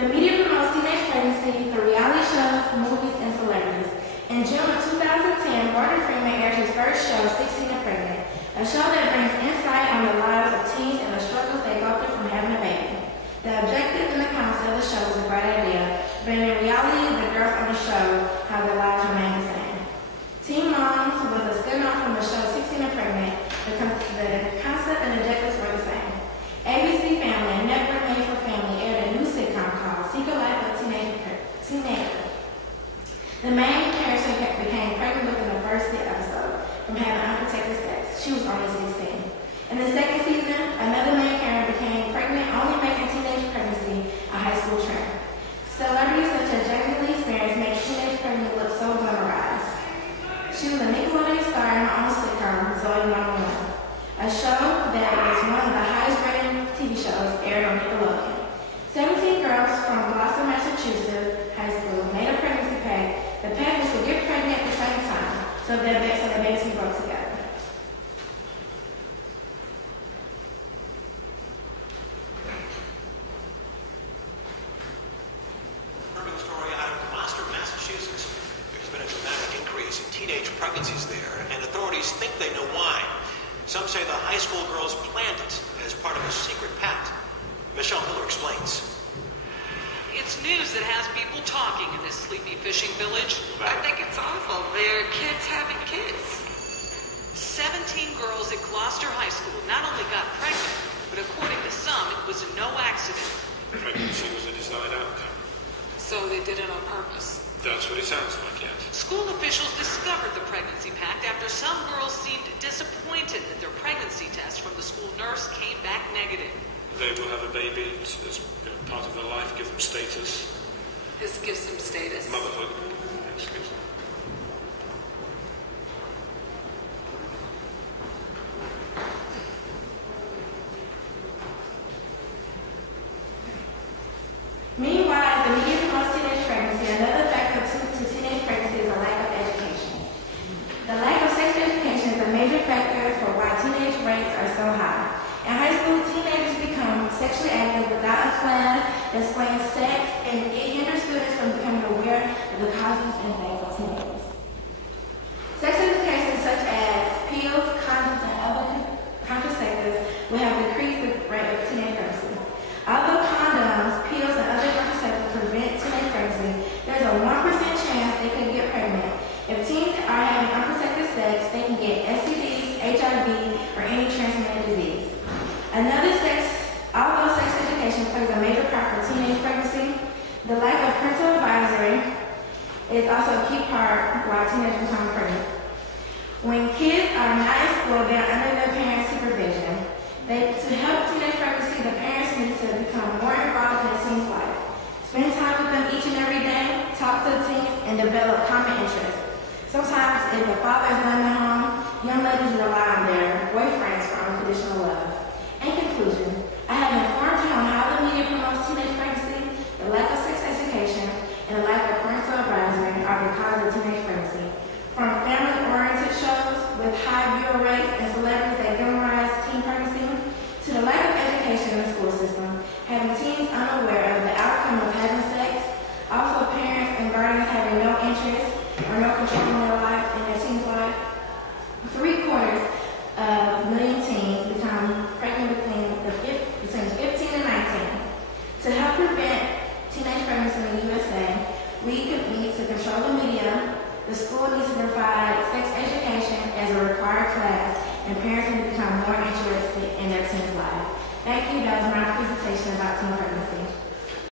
The media promotes teenage pregnancy through reality shows, movies, and celebrities. In June of 2010, Morgan Freeman aired his first show, 16 and Pregnant, a show that brings insight on the lives of teens and the struggles they go through from having a baby. The objective and the concept of the show was a great idea, but in reality, the girls on the show how their lives remain the same. Teen Moms was a spin-off from the show 16 and Pregnant. The concept and objectives were the same. ABC Family, a network made for family, aired a new sitcom called Secret Life of Teenager. The main character became pregnant within the first episode from having unprotected sex. She was only 16. In the second season, another main character became pregnant, only making teenage pregnancy a high school trend. Celebrities such as Jamie Lee Spears make teenage pregnancy look so glamorized. She was a Nickelodeon star in her own sitcom, Zoe 101, a show that was one of the highest-rated TV shows aired on Nickelodeon. 17 girls from Gloucester, Massachusetts high school made a pregnancy pact. The pact was to get pregnant at the same time, so their babies can grow together. Story out of Gloucester, Massachusetts. There's been a dramatic increase in teenage pregnancies there, and authorities think they know why. Some say the high school girls planned it as part of a secret pact. Michelle Miller explains. It's news that has people talking in this sleepy fishing village. I think it's awful. They're kids having kids. 17 girls at Gloucester High School not only got pregnant, but according to some, it was no accident. Pregnancy was a desired outcome. So they did it on purpose. That's what it sounds like, yes. School officials discovered the pregnancy pact after some girls seemed disappointed that their pregnancy test from the school nurse came back negative. They will have a baby as part of their life, give them status. This gives them status? Motherhood. Yes, gives them. Meanwhile, the media promotes teenage pregnancy. Another factor to teenage pregnancy is a lack of education. The lack of sex education is a major factor for why teenage rates are so high. In high school, teenagers become sexually active without a plan that explains sex, and it hinders students from becoming aware of the causes and effects of teenagers. Sex education such as pills, condoms, and other contraceptives will have decreased the rate of teenage pregnancy. Although condoms, pills, and other contraceptives prevent teenage pregnancy, there's a 1% chance they could get pregnant. If teens are having unprotected sex, they can get STDs, HIV, or any transmitted disease. Although sex education plays a major part for teenage pregnancy, the lack of parental advisory is also a key part while teenagers become pregnant. When kids are not in school, they are under their parents' supervision. To help teenage pregnancy, the parents need to become more involved in the teen's life. Spend time with them each and every day, talk to the teens, and develop common interests. Sometimes, if the father is not in the home, young ladies rely on their boyfriends for unconditional love. In conclusion, I have informed you on how the media promotes teenage pregnancy, the lack of sex education, and the lack of parental advisory are the cause of teenage pregnancy. From family-oriented shows with high viewer rates and celebrities that glamorize teen pregnancy, to the lack of education in the school system, having teens unaware of the outcome of having sex, also parents and guardians having no interest or no control in their life, in their teen's life. 750,000 teens become pregnant between 15 and 19. To help prevent teenage pregnancy in the USA, we need to control the media. The school needs to provide sex education as a required class, and parents need to become more interested in their teen's life. Thank you. That was my presentation about teen pregnancy.